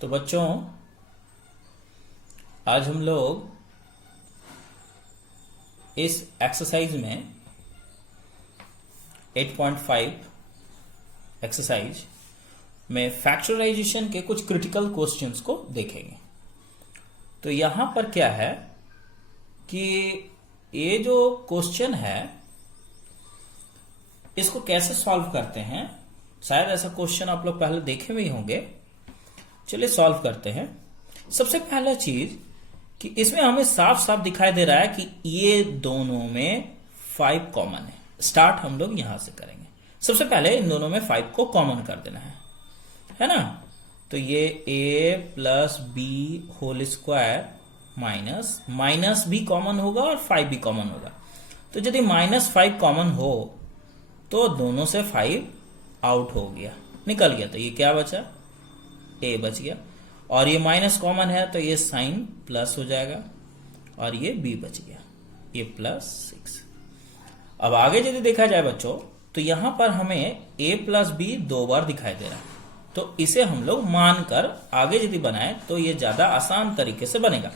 तो बच्चों आज हम लोग इस एक्सरसाइज में 8.5 एक्सरसाइज में फैक्टराइजेशन के कुछ क्रिटिकल क्वेश्चंस को देखेंगे। तो यहां पर क्या है कि ये जो क्वेश्चन है इसको कैसे सॉल्व करते हैं, शायद ऐसा क्वेश्चन आप लोग पहले देखे भी होंगे। चलिए सॉल्व करते हैं। सबसे पहला चीज कि इसमें हमें साफ साफ दिखाई दे रहा है कि ये दोनों में 5 कॉमन है। स्टार्ट हम लोग यहां से करेंगे। सबसे पहले इन दोनों में 5 को कॉमन कर देना है ना। तो ये a plus B whole square minus भी कॉमन होगा और 5 भी कॉमन होगा। तो यदि -5 कॉमन हो तो दोनों से 5 आउट हो गया, निकल गया। तो ये क्या बचा, a बच गया। और ये माइनस कॉमन है तो ये साइन प्लस हो जाएगा और ये b बच गया, ये +6। अब आगे यदि देखा जाए बच्चों तो यहां पर हमें a प्लस बी 2 बार दिखाई दे रहा है। तो इसे हम लोग मानकर आगे यदि बनाए तो ये ज्यादा आसान तरीके से बनेगा।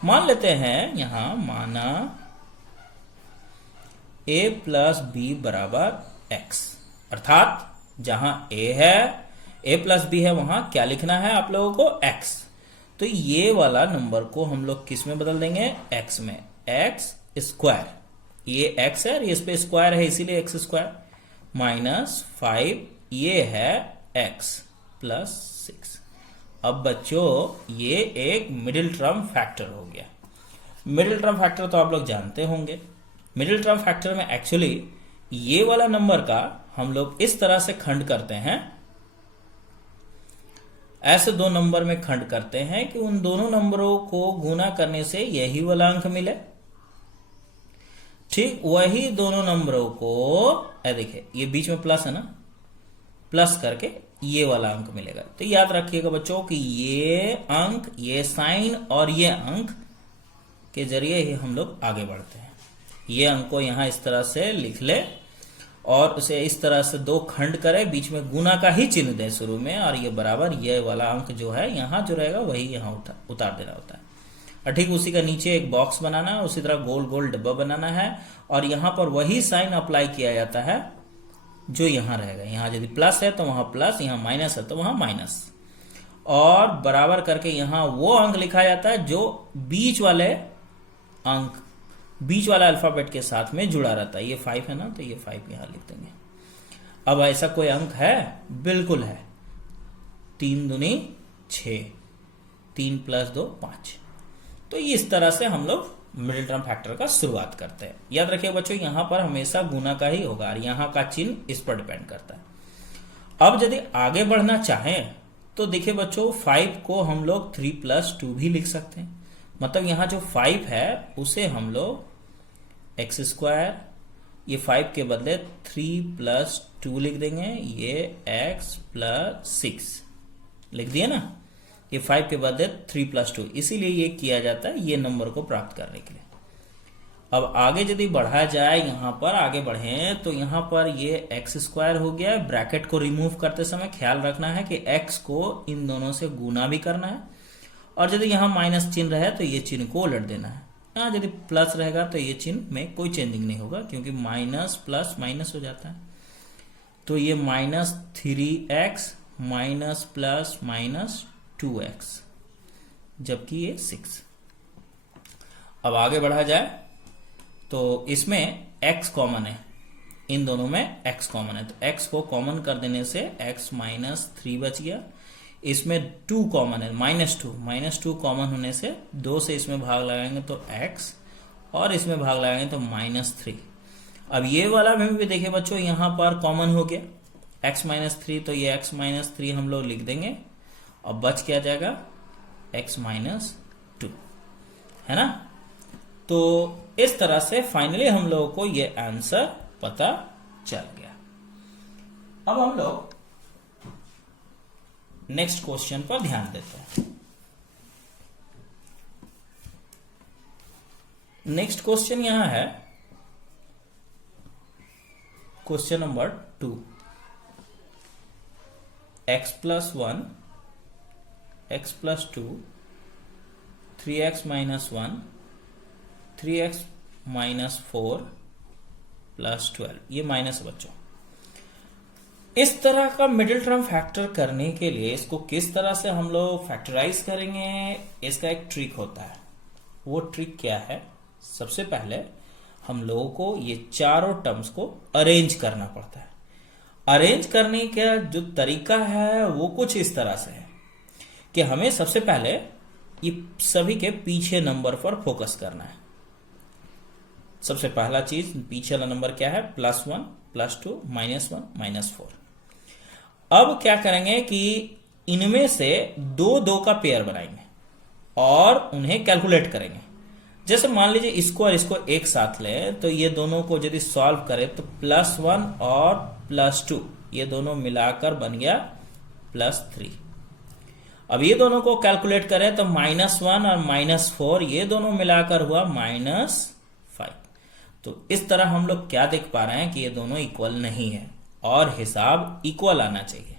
मान लेते हैं यहां माना a प्लस बी बराबर x, अर्थात जहां a है a प्लस बी है वहां क्या लिखना है आप लोगों को, x। तो ये वाला नंबर को हम लोग किस में बदल देंगे, x में, x स्क्वायर। ये x है और इस पे स्क्वायर है इसीलिए x स्क्वायर -5, ये है x +6। अब बच्चों ये एक मिडिल टर्म फैक्टर हो गया। मिडिल टर्म फैक्टर तो आप लोग जानते होंगे। मिडिल टर्म फैक्टर में एक्चुअली ये वाला नंबर का हम लोग इस तरह से खंड करते हैं, ऐसे दो नंबर में खंड करते हैं कि उन दोनों नंबरों को गुना करने से यही वाला अंक मिले। ठीक वही दोनों नंबरों को देखिए ये बीच में प्लस है ना, प्लस करके ये वाला अंक मिलेगा। तो याद रखिएगा बच्चों कि ये अंक, ये साइन और ये अंक के जरिए ही हम लोग आगे बढ़ते हैं। ये अंक को यहां इस तरह से लिख ले और उसे इस तरह से 2 खंड करें, बीच में गुना का ही चिन्ह दें शुरू में, और ये बराबर ये वाला अंक जो है यहां जो रहेगा वही यहां उतार देना होता है। और ठीक उसी का नीचे एक बॉक्स बनाना, उसी तरह गोल गोल डब्बा बनाना है और यहां पर वही साइन अप्लाई किया जाता है जो यहां रहेगा। यहां यदि प्लस है तो वहां प्लस, यहां माइनस है तो वहां माइनस, और बराबर करके यहां वो अंक लिखा जाता है जो बीच वाले अंक, बीच वाला अल्फाबेट के साथ में जुड़ा रहता है। ये 5 है ना, तो ये 5 यहां लिख देंगे। अब ऐसा कोई अंक है, बिल्कुल है, 3 दूनी 6, 3 + 2 5। तो इस तरह से हम लोग मिडिल टर्म फैक्टर का शुरुआत करते हैं। याद रखिए बच्चों यहां पर हमेशा गुना का ही होगा और यहां का चिन्ह इस पर डिपेंड करता है। अब यदि आगे बढ़ना चाहें तो देखिए बच्चों 5 को हम लोग 3 + 2 भी लिख सकते हैं। मतलब यहां जो 5 है उसे हम लोग x स्क्वायर, ये 5 के बदले 3 + 2 लिख देंगे, ये x +6 लिख दिए ना। ये 5 के बदले 3 + 2, इसीलिए ये किया जाता है ये नंबर को प्राप्त करने के लिए। अब आगे यदि बढ़ा जाए, यहां पर आगे बढ़े तो यहां पर ये x स्क्वायर हो गया। ब्रैकेट को रिमूव करते समय ख्याल रखना है कि x को इन दोनों से गुना भी करना है, और यदि यहां माइनस चिन्ह रहे तो ये चिन्ह को उलट देना है। यहाँ यदि प्लस रहेगा तो ये चिन्ह में कोई चेंजिंग नहीं होगा क्योंकि माइनस प्लस माइनस हो जाता है। तो ये -3x माइनस प्लस -2x, जबकि ये 6। अब आगे बढ़ा जाए तो इसमें x कॉमन है, इन दोनों में x कॉमन है, तो x को कॉमन कर देने से x -3 बच गया। इसमें 2 कॉमन है, -2 कॉमन होने से 2 से इसमें भाग लगाएंगे तो x, और इसमें भाग लगाएंगे तो -3। अब ये वाला में भी देखिए बच्चों यहां पर कॉमन हो गया x -3, तो ये x -3 हम लोग लिख देंगे। अब बच क्या जाएगा, x -2, है ना। तो इस तरह से फाइनली हम लोगों को ये आंसर पता चल गया। अब हम लोग नेक्स्ट क्वेश्चन पर ध्यान देते हैं। नेक्स्ट क्वेश्चन यहां है question number 2, x + 1 x plus 2, 3x minus 1, 3x minus 4 plus 12, ये माइनस है बच्चों। इस तरह का मिडिल टर्म फैक्टर करने के लिए इसको किस तरह से हम लोग फैक्टराइज करेंगे, इसका एक ट्रिक होता है। वो ट्रिक क्या है, सबसे पहले हम लोगों को ये चारों टर्म्स को अरेंज करना पड़ता है। अरेंज करने का जो तरीका है वो कुछ इस तरह से है कि हमें सबसे पहले ये सभी के पीछे नंबर पर फोकस करना है। सबसे पहला चीज पीछे वाला नंबर क्या है, +1, +2, -1, -4। अब क्या करेंगे कि इनमें से दो दो का पेयर बनाएंगे और उन्हें कैलकुलेट करेंगे। जैसे मान लीजिए इसको और इसको एक साथ लें तो ये दोनों को यदि सॉल्व करें तो +1 और +2 ये दोनों मिलाकर बन गया +3। अब ये दोनों को कैलकुलेट करें तो -1 और -4 ये दोनों मिलाकर हुआ -5। तो इस तरह हम लोग क्या देख पा रहे हैं कि ये दोनों इक्वल नहीं है और हिसाब इक्वल आना चाहिए।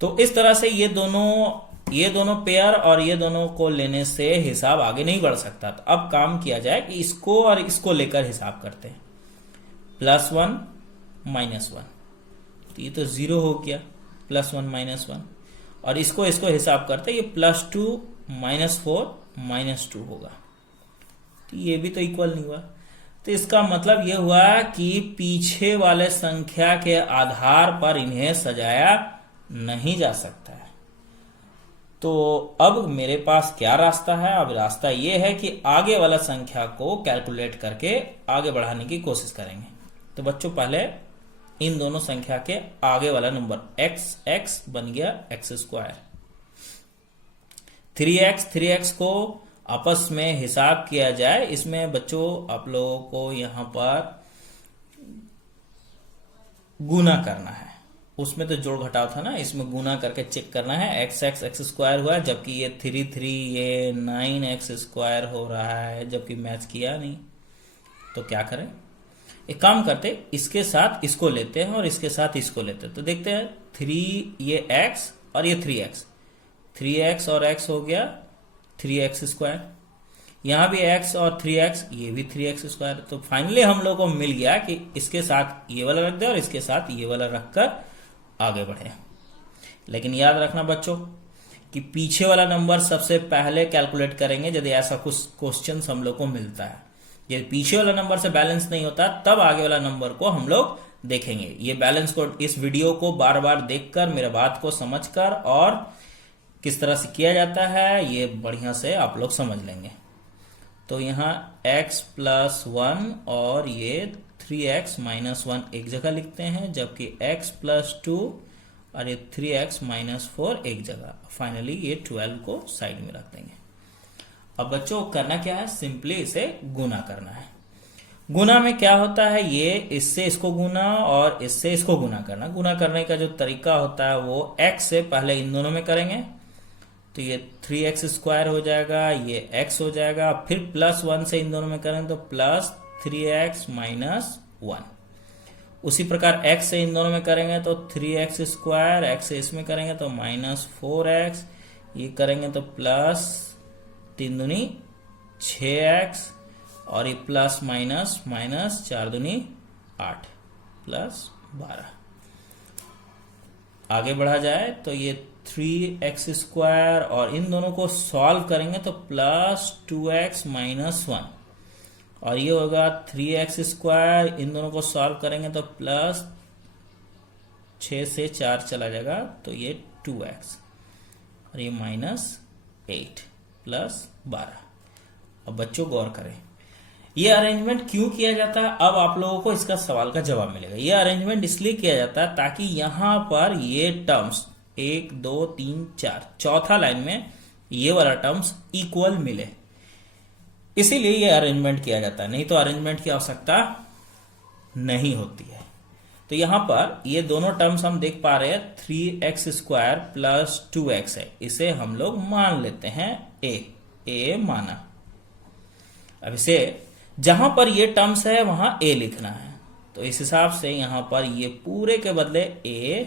तो इस तरह से ये दोनों पेयर और ये दोनों को लेने से हिसाब आगे नहीं बढ़ सकता। तो अब काम किया जाए कि इसको और इसको लेकर हिसाब करते हैं। +1 -1 तो ये तो 0 हो गया, +1 -1। और इसको हिसाब करते ये +2 -4 -2 होगा। तो ये भी तो इक्वल नहीं हुआ। तो इसका मतलब यह हुआ कि पीछे वाले संख्या के आधार पर इन्हें सजाया नहीं जा सकता है। तो अब मेरे पास क्या रास्ता है, अब रास्ता यह है कि आगे वाला संख्या को कैलकुलेट करके आगे बढ़ाने की कोशिश करेंगे। तो बच्चों पहले इन दोनों संख्या के आगे वाला नंबर x बन गया x²। 3x को आपस में हिसाब किया जाए। इसमें बच्चों आप लोगों को यहां पर गुना करना है, उसमें तो जोड़ घटाव था ना, इसमें गुना करके चेक करना है। x² हुआ जबकि ये 3 ये 9x² हो रहा है, जबकि मैच किया नहीं। तो क्या करें, एक काम करते इसके साथ इसको लेते हैं और इसके साथ इसको लेते हैं। तो देखते हैं 3 ये x और ये 3x और x हो गया 3x²। यहां भी x और 3x, ये भी 3x²। तो फाइनली हम लोग को मिल गया कि इसके साथ ये वाला रख दे और इसके साथ ये वाला रखकर आगे बढ़े। लेकिन याद रखना बच्चों कि पीछे वाला नंबर सबसे पहले कैलकुलेट करेंगे यदि ऐसा कुछ क्वेश्चन हम लोग को मिलता है। यदि पीछे वाला नंबर से बैलेंस नहीं होता तब आगे वाला नंबर को हम लोग देखेंगे। ये बैलेंस को इस वीडियो को बार बार देखकर मेरे बात को समझकर और किस तरह से किया जाता है ये बढ़िया से आप लोग समझ लेंगे। तो यहाँ x+1 और ये 3x -1 एक जगह लिखते हैं, जबकि x+2 और ये 3x -4 एक जगह। फाइनली ये 12 को साइड में रख देंगे। अब बच्चों करना क्या है, सिंपली इसे गुना करना है। गुना में क्या होता है, ये इससे इसको गुना और इससे इसको गुना करना। गुना करने का जो तरीका होता है वो x से पहले इन दोनों में करेंगे तो ये 3x² हो जाएगा, ये x हो जाएगा। फिर +1 से इन दोनों में करें तो +3x -1। उसी प्रकार x से इन दोनों में करेंगे तो 3x², x से इसमें करेंगे तो -4x, ये करेंगे तो +3 दूनी 6x और ये प्लस माइनस माइनस 4 दूनी 8 +12। आगे बढ़ा जाए तो ये 3x² और इन दोनों को सॉल्व करेंगे तो +2x -1 और ये होगा 3x²। इन दोनों को सॉल्व करेंगे तो +6 से 4 चला जाएगा तो ये 2x और ये -8 +12। अब बच्चों गौर करें ये अरेंजमेंट क्यों किया जाता है। अब आप लोगों को इसका सवाल का जवाब मिलेगा। ये अरेंजमेंट इसलिए किया जाता है ताकि यहां पर ये टर्म्स 1 2 3 4 चौथा लाइन में ये वाला टर्म्स इक्वल मिले, इसीलिए ये अरेंजमेंट किया जाता है। नहीं तो अरेंजमेंट की आवश्यकता नहीं होती है। तो यहां पर ये दोनों टर्म्स हम देख पा रहे हैं 3x² + 2x है, इसे हम लोग मान लेते हैं a माना। अब इसे जहां पर ये टर्म्स है वहां a लिखना है, तो इस हिसाब से यहां पर ये पूरे के बदले a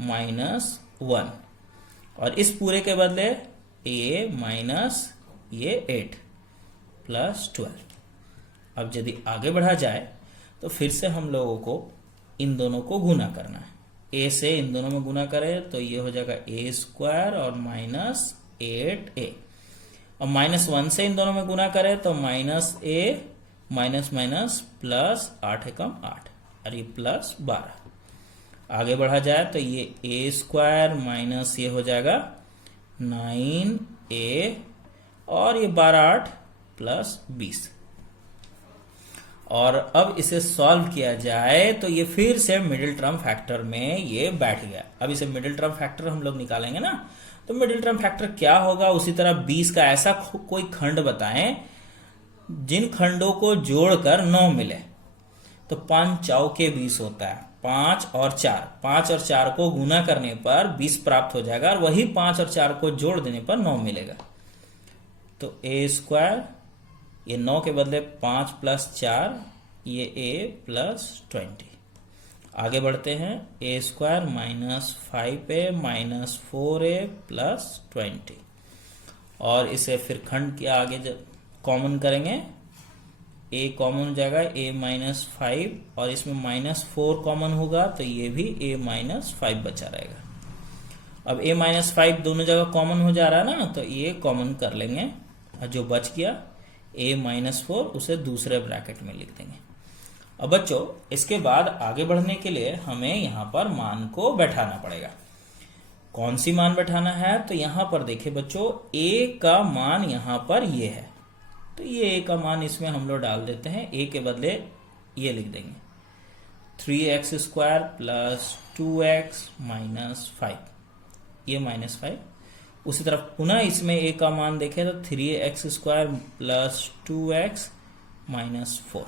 -1 और इस पूरे के बदले a माइनस ये 8 प्लस 12। अब यदि आगे बढ़ा जाए तो फिर से हम लोगों को इन दोनों को गुना करना है। a से इन दोनों में गुना करें तो ये हो जाएगा a स्क्वायर और माइनस 8a, और -1 से इन दोनों में गुना करें तो minus a minus minus plus 8 एकम 8 और ये प्लस 12। आगे बढ़ा जाए तो ये a स्क्वायर माइनस ये हो जाएगा 9a और ये 12 8 प्लस 20। और अब इसे सॉल्व किया जाए तो ये फिर से मिडिल टर्म फैक्टर में ये बैठ गया। अब इसे मिडिल टर्म फैक्टर हम लोग निकालेंगे ना, तो मिडिल टर्म फैक्टर क्या होगा। उसी तरह 20 का ऐसा कोई खंड बताएं जिन खंडों को जोड़कर 9 मिले। तो 5 चौके 20 होता है, 5 और 4 को गुना करने पर 20 प्राप्त हो जाएगा, और वही 5 और 4 को जोड़ देने पर 9 मिलेगा। तो a स्क्वायर, ये 9 के बदले 5 प्लस 4, ये a प्लस 20। आगे बढ़ते हैं, a square minus 5a minus 4a plus 20, और इसे फिर खंड के आगे कॉमन करेंगे, a कॉमन हो जाएगा a माइनस 5, और इसमें माइनस 4 कॉमन होगा तो ये भी a माइनस 5 बचा रहेगा। अब a माइनस 5 दोनों जगह कॉमन हो जा रहा है ना, तो ये कॉमन कर लेंगे, और जो बच गया a माइनस 4 उसे दूसरे ब्रैकेट में लिख देंगे। अब बच्चों इसके बाद आगे बढ़ने के लिए हमें यहाँ पर मान को बैठाना पड़ेगा। कौन सी मान बैठाना है, तो यहाँ पर देखिए बच्चों a का मान यहाँ पर ये है, तो ये a का मान इसमें हम लोग डाल देते हैं। a के बदले ये लिख देंगे 3x square plus 2x minus 5, ये माइनस 5। उसी तरफ पुनः इसमें a का मान देखें तो 3x square plus 2x minus 4।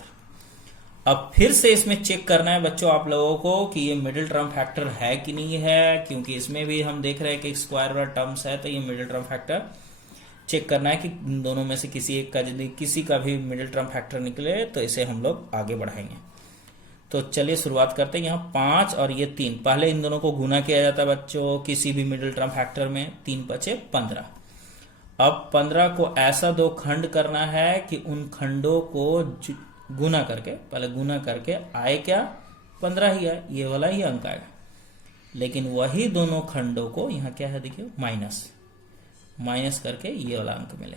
अब फिर से इसमें चेक करना है बच्चों आप लोगों को कि ये मिडिल टर्म फैक्टर है कि नहीं है, क्योंकि इसमें भी हम देख रहे हैं कि स्क्वायर वाला टर्म्स है, तो ये मिडिल टर्म फैक्टर चेक करना है कि इन दोनों में से किसी एक का यदि किसी का भी मिडिल टर्म फैक्टर निकले तो इसे हम लोग आगे बढ़ाएंगे। तो चलिए शुरुआत करते हैं। यहाँ 5 और ये 3, पहले इन दोनों को गुना किया जाता है बच्चों किसी भी मिडिल टर्म फैक्टर में, 3 बचे 15। अब 15 को ऐसा दो खंड करना है कि उन खंडों को गुना करके, पहले गुना करके आए क्या 15 ही आए, ये वाला ही अंक आएगा। लेकिन वही दोनों खंडों को यहाँ क्या है देखिए माइनस करके ये वाला अंक मिले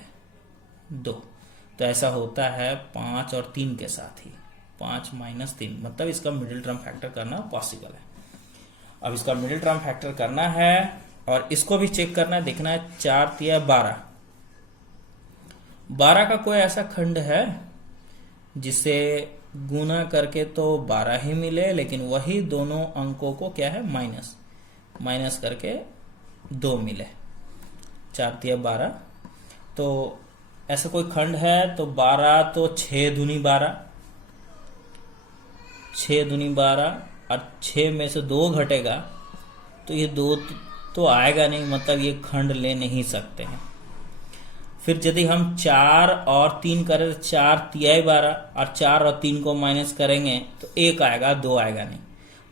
2। तो ऐसा होता है 5 और 3 के साथ ही, 5 माइनस 3, मतलब इसका मिडिल टर्म फैक्टर करना पॉसिबल है। अब इसका मिडिल टर्म फैक्टर करना है और इसको भी चेक करना है, देखना है 4 तिया 12, 12 का कोई ऐसा खंड है जिसे गुना करके तो 12 ही मिले, लेकिन वही दोनों अंकों को क्या है माइनस करके 2 मिले, 4 तिया 12। तो ऐसा कोई खंड है तो 12 तो 6 दूनी 12, 6 दूनी 12, और 6 में से 2 घटेगा तो ये 2 तो आएगा नहीं, मतलब ये खंड ले नहीं सकते हैं। फिर यदि हम 4 और 3 करें तो 4 तिया 12, और 4 और 3 को माइनस करेंगे तो 1 आएगा, 2 आएगा नहीं,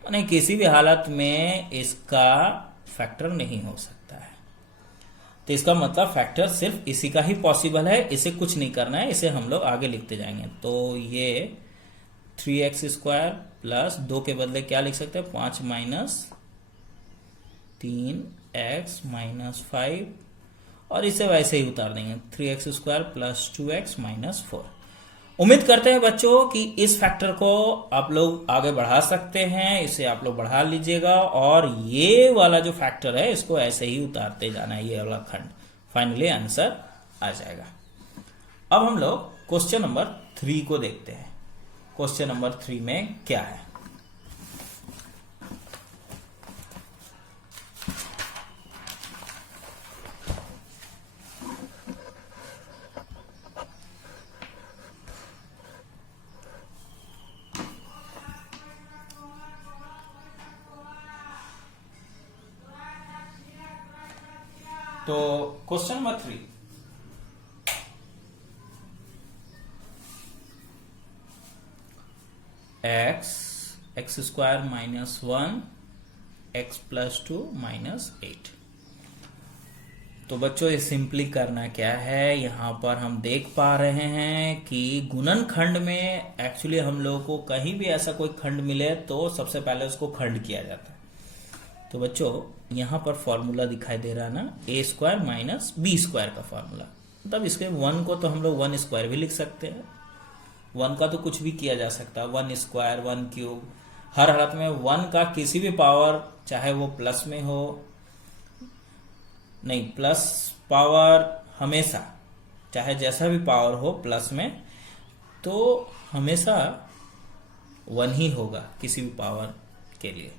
यानी किसी भी हालत में इसका फैक्टर नहीं हो सकता है। तो इसका मतलब फैक्टर सिर्फ इसी का ही पॉसिबल है, इसे कुछ नहीं करना है, इसे हम लोग आगे लिखते जाएंगे। तो ये 3x स्क्वायर प्लस 2 के बदले क्या लिख सकते हैं 5 माइनस 3x माइनस 5, और इसे वैसे ही उतार देंगे 3x square plus 2x minus 4। उम्मीद करते हैं बच्चों कि इस फैक्टर को आप लोग आगे बढ़ा सकते हैं, इसे आप लोग बढ़ा लीजिएगा, और ये वाला जो फैक्टर है इसको ऐसे ही उतारते जाना है, ये वाला खंड, फाइनली आंसर आ जाएगा। अब हम लोग क्वेश्चन नंबर 3 को देखते हैं। क्वेश्चन नंबर 3 में क्या है, तो question number 3, x square minus 1 x plus 2 minus 8। तो बच्चों ये सिंपली करना क्या है, यहाँ पर हम देख पा रहे हैं कि गुणनखंड में एक्चुअली हम लोगों को कहीं भी ऐसा कोई खंड मिले तो सबसे पहले उसको खंड किया जाता है। तो बच्चों यहाँ पर फॉर्मूला दिखाई दे रहा है ना, ए स्क्वायर माइनस बी स्क्वायर का फॉर्मूला। मतलब इसके वन को तो हम लोग वन स्क्वायर भी लिख सकते हैं, वन का तो कुछ भी किया जा सकता है, वन स्क्वायर, वन क्यूब। हर हालत में वन का किसी भी पावर, चाहे वो प्लस में हो, नहीं प्लस पावर हमेशा, चाहे जैसा भी पावर हो प्लस में, तो हमेशा वन ही होगा किसी भी पावर के लिए।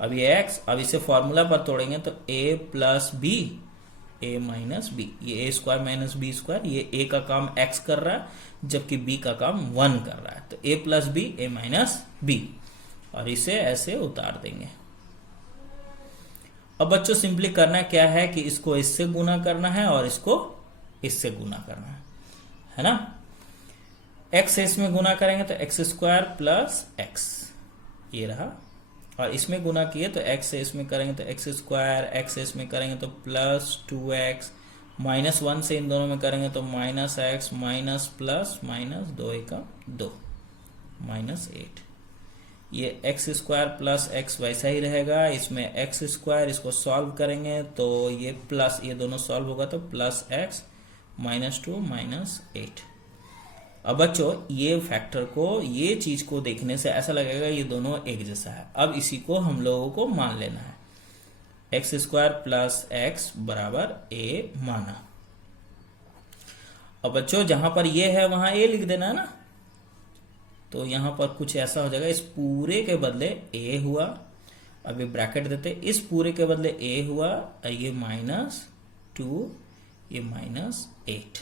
अब ये x, अब इसे फॉर्मूला पर तोड़ेंगे तो a plus B, A minus B, ये A square minus B square, ये a का काम x कर रहा है जबकि b का काम 1 कर रहा है, तो a plus B, A minus B, और इसे ऐसे उतार देंगे। अब बच्चों सिंपली करना क्या है कि इसको इससे गुना करना है और इसको इससे गुना करना है ना। x से इसमें गुना करेंगे तो एक्स स्क्वायर प्लस एक्स, ये रहा, और इसमें गुना किए तो x से इसमें करेंगे तो एक्स स्क्वायर, x से इसमें करेंगे तो प्लस 2x, माइनस 1 से इन दोनों में करेंगे तो minus x, minus plus minus 2 का 2, माइनस 8। ये एक्स स्क्वायर प्लस एक्स वैसा ही रहेगा, इसमें एक्स स्क्वायर, इसको सॉल्व करेंगे तो ये प्लस, ये दोनों सॉल्व होगा तो प्लस एक्स माइनस 2 माइनस 8। अब बच्चों ये फैक्टर को, ये चीज को देखने से ऐसा लगेगा ये दोनों एक जैसा है। अब इसी को हम लोगों को मान लेना है, एक्स स्क्वायर प्लस एक्स बराबर ए माना। अब बच्चों जहां पर ये है वहां ए लिख देना है ना, तो यहां पर कुछ ऐसा हो जाएगा, इस पूरे के बदले ए हुआ, अब ये ब्रैकेट देते, इस पूरे के बदले ए हुआ, ये माइनस 2, ये माइनस 8।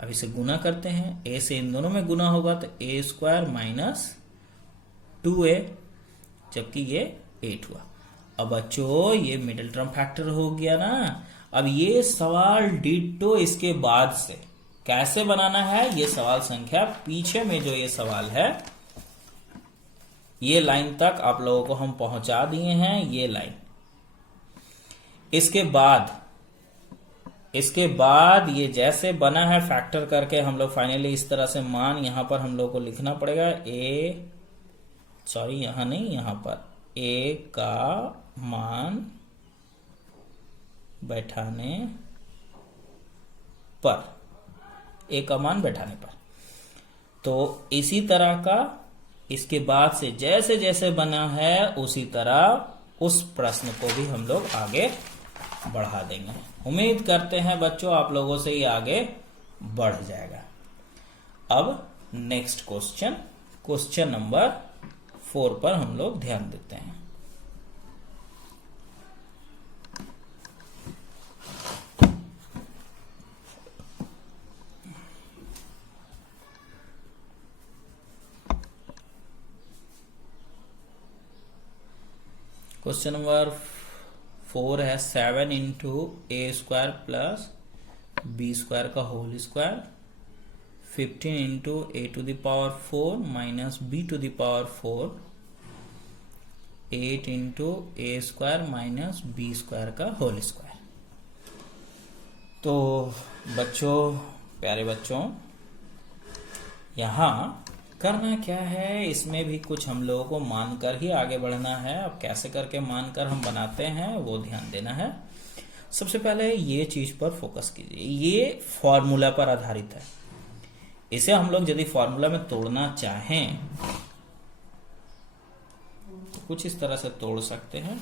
अब इसे गुना करते हैं, a से इन दोनों में गुना होगा तो a स्क्वायर माइनस 2a, जबकि ये 8 हुआ। अब बच्चों ये मिडिल टर्म फैक्टर हो गया ना। अब ये सवाल डिटो इसके बाद से कैसे बनाना है, ये सवाल संख्या पीछे में जो ये सवाल है, ये लाइन तक आप लोगों को हम पहुंचा दिए हैं, ये लाइन। इसके बाद ये जैसे बना है फैक्टर करके हम लोग फाइनली इस तरह से मान यहां पर हम लोग को लिखना पड़ेगा, यहां नहीं, यहां पर a का मान बैठाने पर, a का मान बैठाने पर। तो इसी तरह का इसके बाद से जैसे जैसे बना है उसी तरह उस प्रश्न को भी हम लोग आगे बढ़ा देंगे। उम्मीद करते हैं बच्चों आप लोगों से ये आगे बढ़ जाएगा। अब नेक्स्ट क्वेश्चन, क्वेश्चन नंबर 4 पर हम लोग ध्यान देते हैं। क्वेश्चन नंबर 4 है 7 into A square plus B square का whole square, 15 into A to the power 4 minus B to the power 4, 8 into A square minus B square का होल स्क्वायर। तो बच्चों, प्यारे बच्चों, यहां करना क्या है, इसमें भी कुछ हम लोगों को मानकर ही आगे बढ़ना है। अब कैसे करके मानकर हम बनाते हैं वो ध्यान देना है। सबसे पहले ये चीज पर फोकस कीजिए, ये फॉर्मूला पर आधारित है। इसे हम लोग यदि फॉर्मूला में तोड़ना चाहें तो कुछ इस तरह से तोड़ सकते हैं।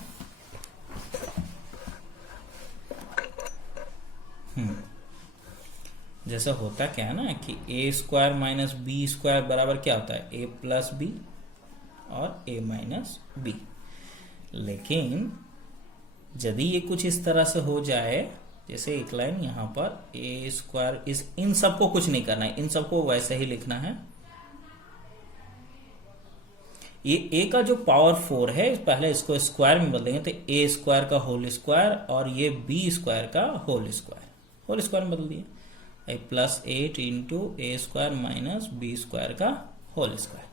जैसा होता क्या है ना कि ए स्क्वायर माइनस बी स्क्वायर बराबर क्या होता है, ए प्लस बी और ए माइनस बी। लेकिन यदि ये कुछ इस तरह से हो जाए, जैसे एक लाइन यहां पर ए स्क्वायर, इस इन सबको कुछ नहीं करना है, इन सबको वैसे ही लिखना है। ये ए का जो पावर 4 है, पहले इसको स्क्वायर में बदल देंगे तो ए स्क्वायर का होल स्क्वायर, और ये बी स्क्वायर का होल स्क्वायर में बदल दिए, plus 8 into A square minus B square का होल स्क्वायर।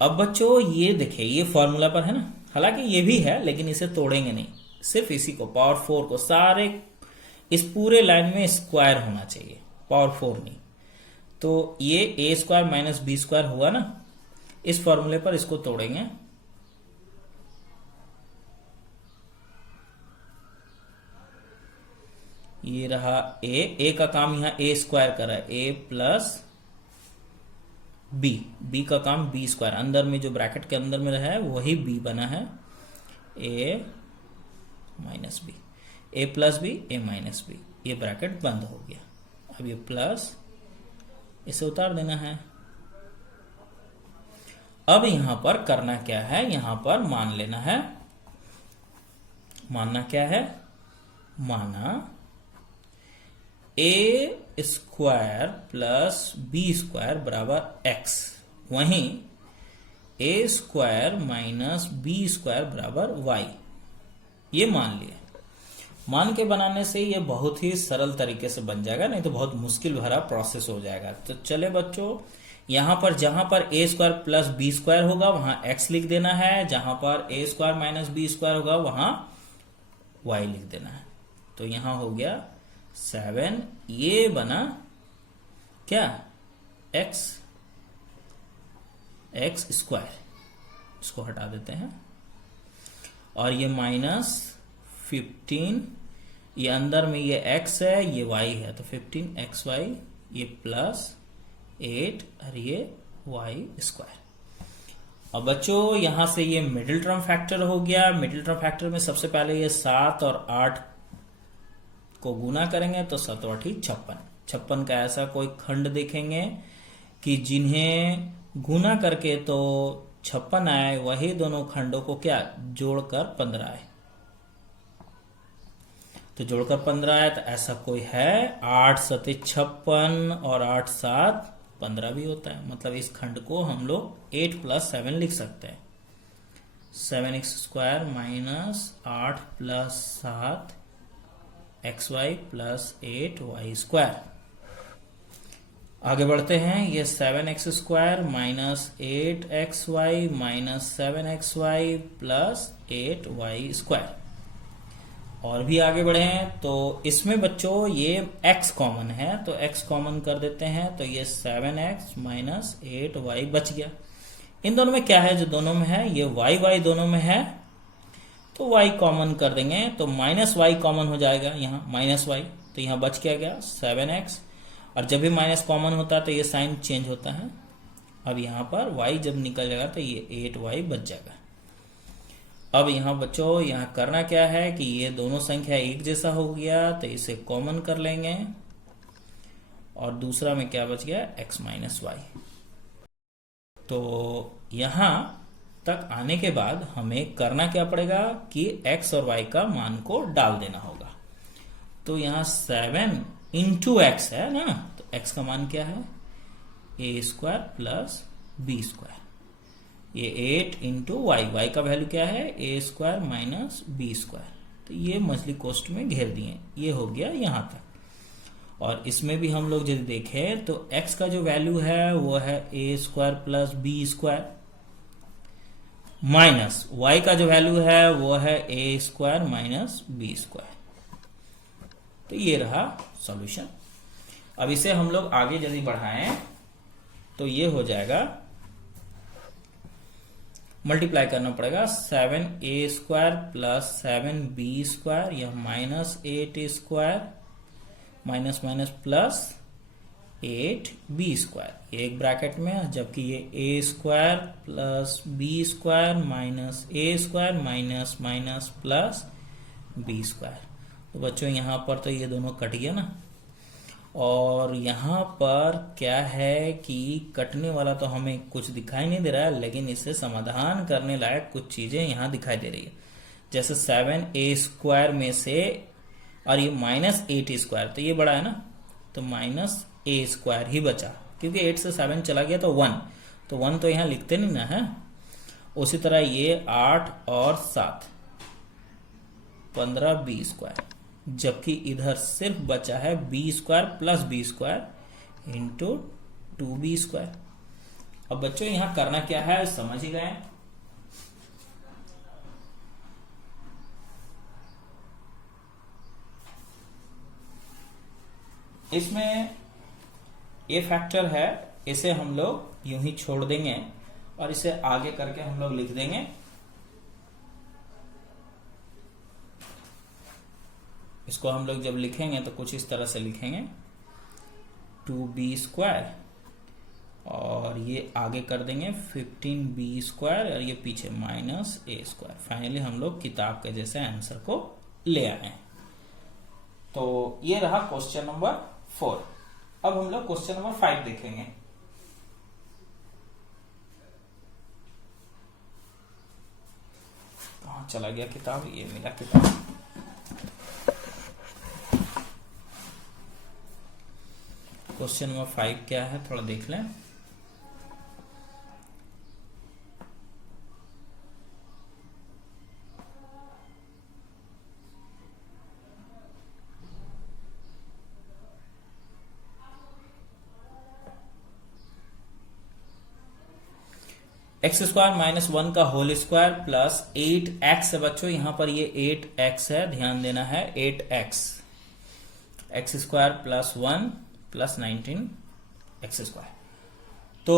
अब बच्चों ये देखिए, ये फॉर्मूला पर है ना, हालांकि ये भी है लेकिन इसे तोड़ेंगे नहीं, सिर्फ इसी को पावर 4 को सारे इस पूरे लाइन में स्क्वायर होना चाहिए, पावर 4 नहीं। तो ये A square minus B square हुआ ना, इस फॉर्मूले पर इसको तोड़ेंगे। ये रहा ए का काम यहां ए स्क्वायर करा है, ए प्लस बी का काम बी स्क्वायर, अंदर में जो ब्रैकेट के अंदर में रहा है वही बी बना है, ए minus B, A plus B, A minus B, ये ब्रैकेट बंद हो गया। अब ये प्लस इसे उतार देना है। अब यहां पर करना क्या है, यहां पर मान लेना है, मानना क्या है, माना ए स्क्वायर प्लस बी स्क्वायर बराबर एक्स, वहीं ए स्क्वायर माइनस बी स्क्वायर बराबर वाई, ये मान लिया। मान के बनाने से ये बहुत ही सरल तरीके से बन जाएगा, नहीं तो बहुत मुश्किल भरा प्रोसेस हो जाएगा। तो चले बच्चों, यहां पर जहां पर ए स्क्वायर प्लस बी स्क्वायर होगा वहां एक्स लिख देना है, जहां पर ए स्क्वायर माइनस बी स्क्वायर होगा वहां वाई लिख देना है। तो यहां हो गया 7, ये बना क्या, एक्स स्क्वायर, इसको हटा देते हैं, और ये माइनस 15, ये अंदर में ये x है, ये y है, तो 15xy, ये प्लस 8 और ये y स्क्वायर। अब बच्चों यहां से ये मिडिल टर्म फैक्टर हो गया। मिडिल टर्म फैक्टर में सबसे पहले ये 7 और 8 को गुना करेंगे तो 7 8 56। 56 का ऐसा कोई खंड देखेंगे कि जिन्हें गुना करके तो 56 आए, वही दोनों खंडों को क्या जोड़कर 15 आए। तो जोड़कर 15 आए, तो ऐसा कोई है 8 7 56 और 8 7 15 भी होता है। मतलब इस खंड को हम लोग 8 + 7 लिख सकते हैं। 7x square minus 8 + 7 xy + 8y square. आगे बढ़ते हैं, ये 7x square minus 8xy minus 7xy + 8y square. और भी आगे बढ़े हैं तो इसमें बच्चों ये x कॉमन है, तो x कॉमन कर देते हैं, तो ये 7x माइनस 8y बच गया। इन दोनों में क्या है, जो दोनों में है ये y दोनों में है, तो y कॉमन कर देंगे, तो माइनस y कॉमन हो जाएगा, यहाँ माइनस y, तो यहाँ बच क्या गया 7x, और जब भी माइनस कॉमन होता है तो ये साइन चेंज होता है। अब यहाँ पर y जब निकल जाएगा तो ये 8y बच जाएगा। अब यहाँ बच्चों यहाँ करना क्या है कि ये दोनों संख्या एक जैसा हो गया, तो इसे कॉमन कर लेंगे, और दूसरा में क्या बच गया x माइनस वाई। तो यहाँ तक आने के बाद हमें करना क्या पड़ेगा कि x और y का मान को डाल देना होगा। तो यहाँ 7 × x है ना, तो x का मान क्या है a square plus B square, ये 8 × y का वैल्यू क्या है a square minus B square. तो ये मछली कोष्ठ में घेर दिए, ये हो गया यहां तक। और इसमें भी हम लोग यदि देखें तो x का जो वैल्यू है वो है a square plus B square, minus y का जो वैल्यू है वो है a square minus B square. तो ये रहा सॉल्यूशन। अब इसे हम लोग आगे यदि बढ़ाएं तो ये हो जाएगा, मल्टीप्लाई करना पड़ेगा, 7a square plus 7b square, यह minus 8a square minus minus plus 8b square, एक ब्रैकेट में, जबकि ये a square plus b square minus a square minus minus plus b square. तो बच्चों यहाँ पर तो ये दोनों कट गया ना, और यहाँ पर क्या है कि कटने वाला तो हमें कुछ दिखाई नहीं दे रहा है, लेकिन इसे समाधान करने लायक कुछ चीजें यहाँ दिखाई दे रही है। जैसे 7a स्क्वायर में से, और ये माइनस 8a स्क्वायर, तो ये बड़ा है ना, तो माइनस a स्क्वायर ही बचा, क्योंकि 8 से 7 चला गया तो 1, तो 1 तो यहाँ लिखते नहीं ना है। उसी तरह ये 8 और 7 15b स्क्वायर, जबकि इधर सिर्फ बचा है b square plus B square into 2b square. अब बच्चों यहां करना क्या है समझ ही गए। इसमें ए फैक्टर है, इसे हम लोग यूं ही छोड़ देंगे और इसे आगे करके हम लोग लिख देंगे। इसको हम लोग जब लिखेंगे तो कुछ इस तरह से लिखेंगे 2b² और ये आगे कर देंगे 15b² और ये पीछे -a²। फाइनली हम लोग किताब के जैसे आंसर को ले आए। तो ये रहा क्वेश्चन नंबर 4। अब हम लोग क्वेश्चन नंबर 5 देखेंगे। कहां चला गया किताब? ये मिला किताब। क्वेश्चन नंबर 5 क्या है, थोड़ा देख लें। x² -1 का होल स्क्वायर प्लस 8x है बच्चों। यहां पर ये 8x है, ध्यान देना है 8x। x² + 1 + 19x²। तो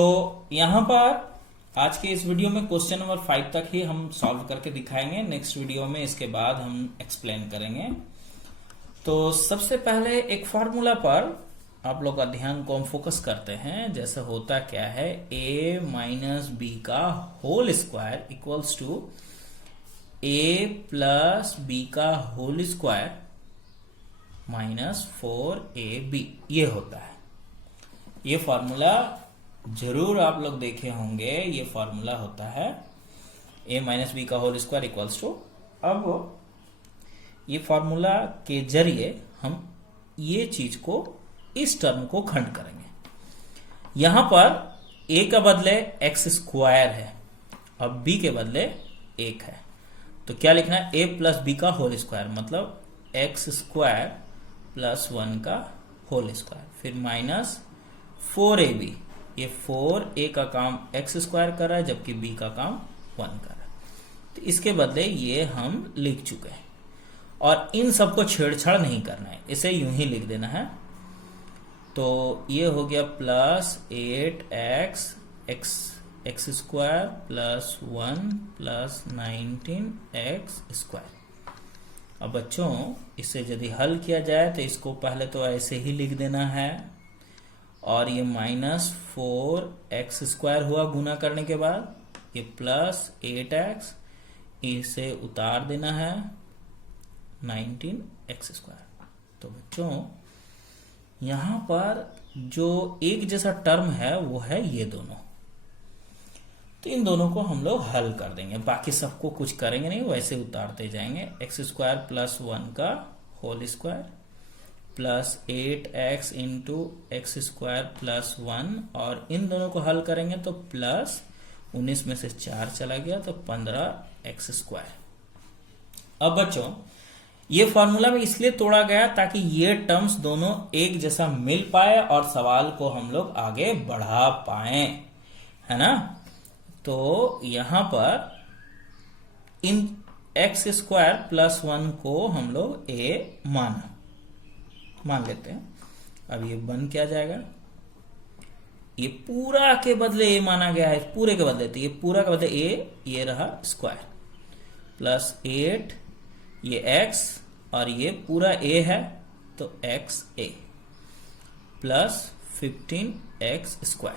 यहां पर आज के इस वीडियो में क्वेश्चन नंबर 5 तक ही हम सॉल्व करके दिखाएंगे। नेक्स्ट वीडियो में इसके बाद हम एक्सप्लेन करेंगे। तो सबसे पहले एक फॉर्मूला पर आप लोग का ध्यान को हम फोकस करते हैं। जैसे होता क्या है, a - b का whole square equals to a + b का होल स्क्वायर -4ab, ये होता है। ये फॉर्मूला जरूर आप लोग देखे होंगे। ये फॉर्मूला होता है a - b का होल स्क्वायर इक्वल्स टू। अब ये फॉर्मूला के जरिए हम ये चीज को, इस टर्म को खंड करेंगे। यहां पर a का बदले x² है और b के बदले 1 है। तो क्या लिखना है? a + b का होल स्क्वायर, मतलब x² + 1 का होल स्क्वायर, फिर -4ab। ये 4a का काम x² कर रहा है जबकि b का काम 1 कर रहा है। तो इसके बदले ये हम लिख चुके हैं और इन सबको छेड़छाड़ नहीं करना है, इसे यूं ही लिख देना है। तो ये हो गया +8x x² + 1 + 19x²। अब बच्चों इसे यदि हल किया जाए तो इसको पहले तो ऐसे ही लिख देना है और ये -4x² हुआ गुना करने के बाद, ये +8x, इसे उतार देना है 19x²। तो बच्चों यहां पर जो एक जैसा टर्म है वो है ये दोनों। तो इन दोनों को हम लोग हल कर देंगे, बाकी सबको कुछ करेंगे नहीं, वैसे उतारते जाएंगे। x² + 1 का whole square plus 8x × x² + 1, और इन दोनों को हल करेंगे तो +19 में से 4 चला गया तो 15x²। अब बच्चों ये फॉर्मूला में इसलिए तोड़ा गया ताकि ये टर्म्स दोनों एक जैसा मिल पाए और सवाल को हम लोग आगे बढ़ा पाए, है ना। तो यहां पर इन x² + 1 को हम लोग a मान लेते हैं। अब ये बन क्या जाएगा, ये पूरा के बदले a माना गया है, पूरे के बदले, तो ये पूरा के बदले a, ये रहा स्क्वायर +8, ये x और ये पूरा a है तो xa प्लस 15x²।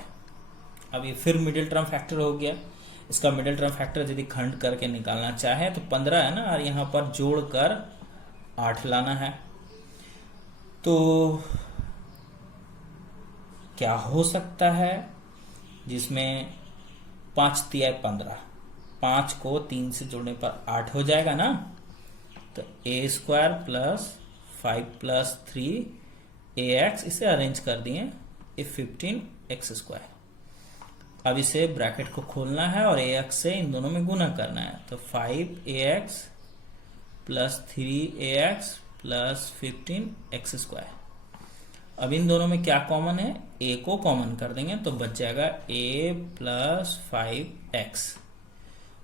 अब ये फिर मिडिल टर्म फैक्टर हो गया। इसका मिडिल टर्म फैक्टर यदि खंड करके निकालना चाहे तो 15 है ना, और यहां पर जोड़कर 8 लाना है। तो क्या हो सकता है जिसमें 5 × 15, 5 को 3 से जोड़ने पर 8 हो जाएगा ना। तो a² + 5 + 3ax, इसे अरेंज कर दिए, ये 15x²। अब इसे ब्रैकेट को खोलना है और ax से इन दोनों में गुना करना है। तो 5ax + 3ax + 15x²। अब इन दोनों में क्या कॉमन है, a को कॉमन कर देंगे तो बच जाएगा a + 5x।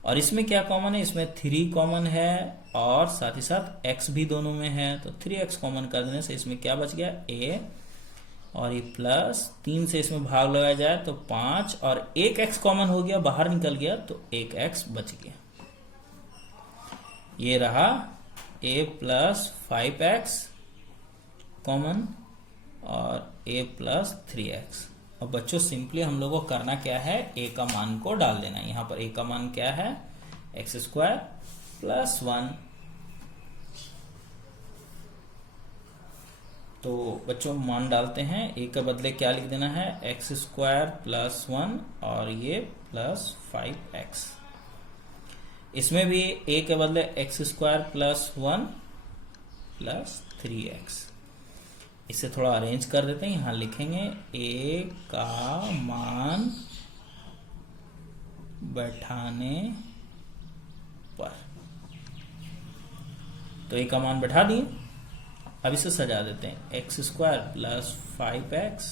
और इसमें क्या कॉमन है, इसमें 3 कॉमन है और साथ ही साथ x भी दोनों में है, तो 3x कॉमन कर देने से इसमें क्या बच गया, a और ये प्लस 3 से इसमें भाग लगाया जाए तो 5 और एक x कॉमन हो गया, बाहर निकल गया तो एक x बच गया। ये रहा a प्लस 5x कॉमन और a प्लस 3x। अब बच्चों सिंपली हम लोगों को करना क्या है, a का मान को डाल देना। यहां पर a का मान क्या है, एक्स स्क्वायर प्लस 1। तो बच्चों मान डालते हैं, a के बदले क्या लिख देना है, एक्स स्क्वायर प्लस 1 और ये प्लस 5x। इसमें भी a के बदले x square plus 1 plus 3x। इसे थोड़ा अरेंज कर देते हैं, यहां लिखेंगे a का मान बैठाने पर। तो a का मान बैठा दिए। अब इसे सजा देते हैं, x square plus 5x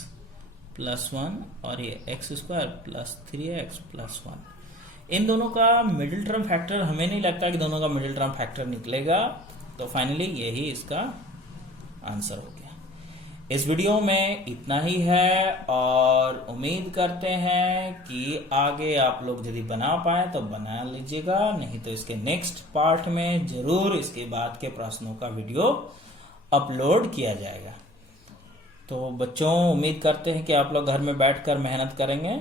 plus 1 और ये x square plus 3x plus 1। इन दोनों का मिडिल टर्म फैक्टर, हमें नहीं लगता कि दोनों का मिडिल टर्म फैक्टर निकलेगा, तो फाइनली यही इसका आंसर हो गया। इस वीडियो में इतना ही है और उम्मीद करते हैं कि आगे आप लोग यदि बना पाए तो बना लीजिएगा, नहीं तो इसके नेक्स्ट पार्ट में जरूर इसके बाद के प्रश्नों का वीडियो अपलोड किया जाएगा। तो बच्चों उम्मीद करते हैं कि आप लोग घर में बैठकर मेहनत करेंगे।